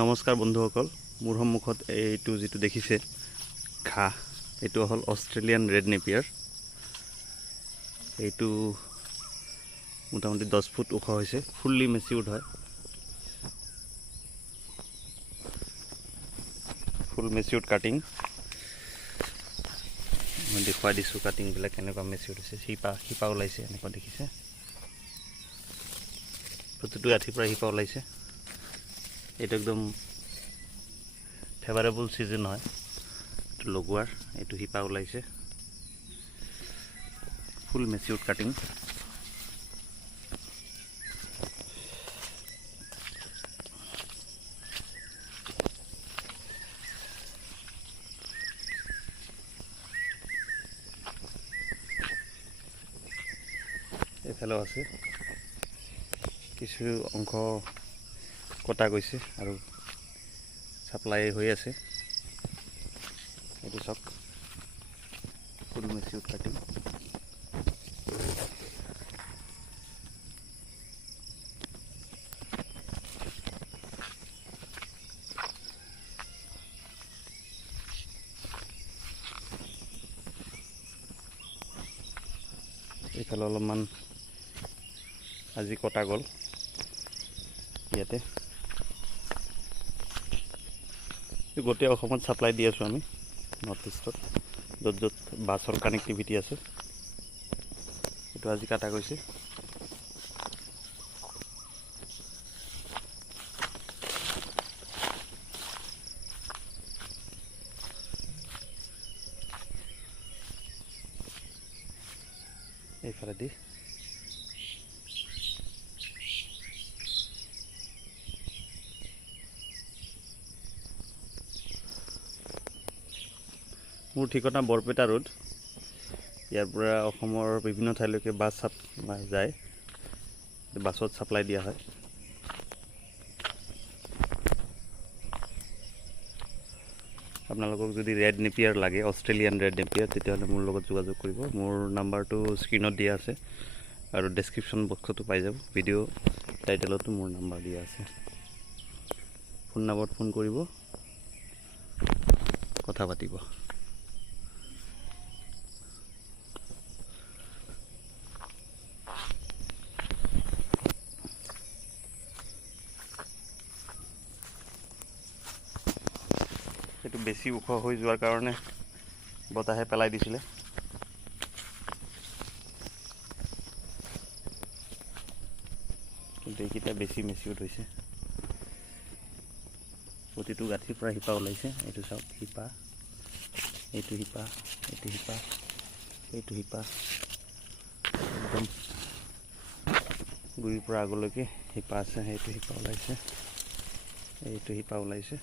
নমস্কাৰ বন্ধুসকল, মোৰ সন্মুখত এইটো যিটো দেখিছে, ঘাঁহ, এইটো হ'ল অষ্ট্ৰেলিয়ান ৰেড নেপিয়াৰ। এইটো মোটামুটি দহ ফুট ওখ হৈছে, ফুল্লি মেচিউড হয়। Full matured cutting. মই দেখুৱাই দিছোঁ কাটিংবিলাক কেনেকুৱা মেচিউড হৈছে, শিপা শিপা ওলাইছে এনেকুৱা দেখিছে। প্ৰতিটো আঠিৰ পৰা শিপা ওলাইছে। এইটো একদম ফেভাৰেবল ছিজন হয়। এইটো লগোৱাৰ, এইটো শিপা ওলাইছে। ফুল মেচিউড কাটিং এইফালেও আছে। কিছু অংশ কটা গৈছে আৰু চাপ্লাই হৈ আছে। এইটো চাওক। ফুল মেচিউড কাটিং এইফালে অলপমান আজি কটা গ'ল। ইয়াতে। গোটেই অসমত ছাপ্লাই দি আছোঁ আমি নৰ্থ ইষ্টত য'ত য'ত বাছৰ কানেক্টিভিটি আছে। এইটো আজি কাটা গৈছে। এইফালেদি। মোৰ ঠিকনা বৰপেটা ৰোড। ইয়াৰ পৰা অসমৰ বিভিন্ন ঠাইলৈকে বাছ চাপ যায়। বাছত ছাপ্লাই দিয়া হয়। আপোনালোকক যদি ৰেড নেপিয়াৰ লাগে অষ্ট্ৰেলিয়ান ৰেড নেপিয়াৰ তেতিয়াহ'লে মোৰ লগত যোগাযোগ কৰিব। মোৰ নাম্বাৰটো স্ক্ৰীণত দিয়া আছে আৰু ডেছক্ৰিপশ্যন বক্সতো পাই যাব। ভিডিঅ' টাইটেলতো মোৰ নাম্বাৰ দিয়া আছে। ফোন নম্বৰত ফোন কৰিব। কথা পাতিব। বেছি ওখ হৈ যোৱাৰ কাৰণে বতাহে পেলাই দিছিলে। কিন্তু এইকেইটা বেছি মেচিউড হৈছে। প্ৰতিটো গাঁঠিৰ পৰা শিপা ওলাইছে। এইটো চাওক শিপা। এইটো শিপা এইটো শিপা এইটো শিপা। একদম গুৰিৰ পৰা আগলৈকে শিপা আছে সেইটো শিপা ওলাইছে। এইটো শিপা ওলাইছে।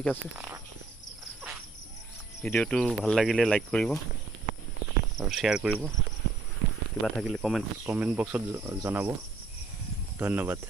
ঠিক আছে। ভিডিঅ'টো ভালো লাগিলে লাইক কৰিব আৰু শ্বেয়াৰ কৰিব। কিবা থাকিলে কমেণ্ট কমেণ্ট বক্সত জনাব। ধন্যবাদ।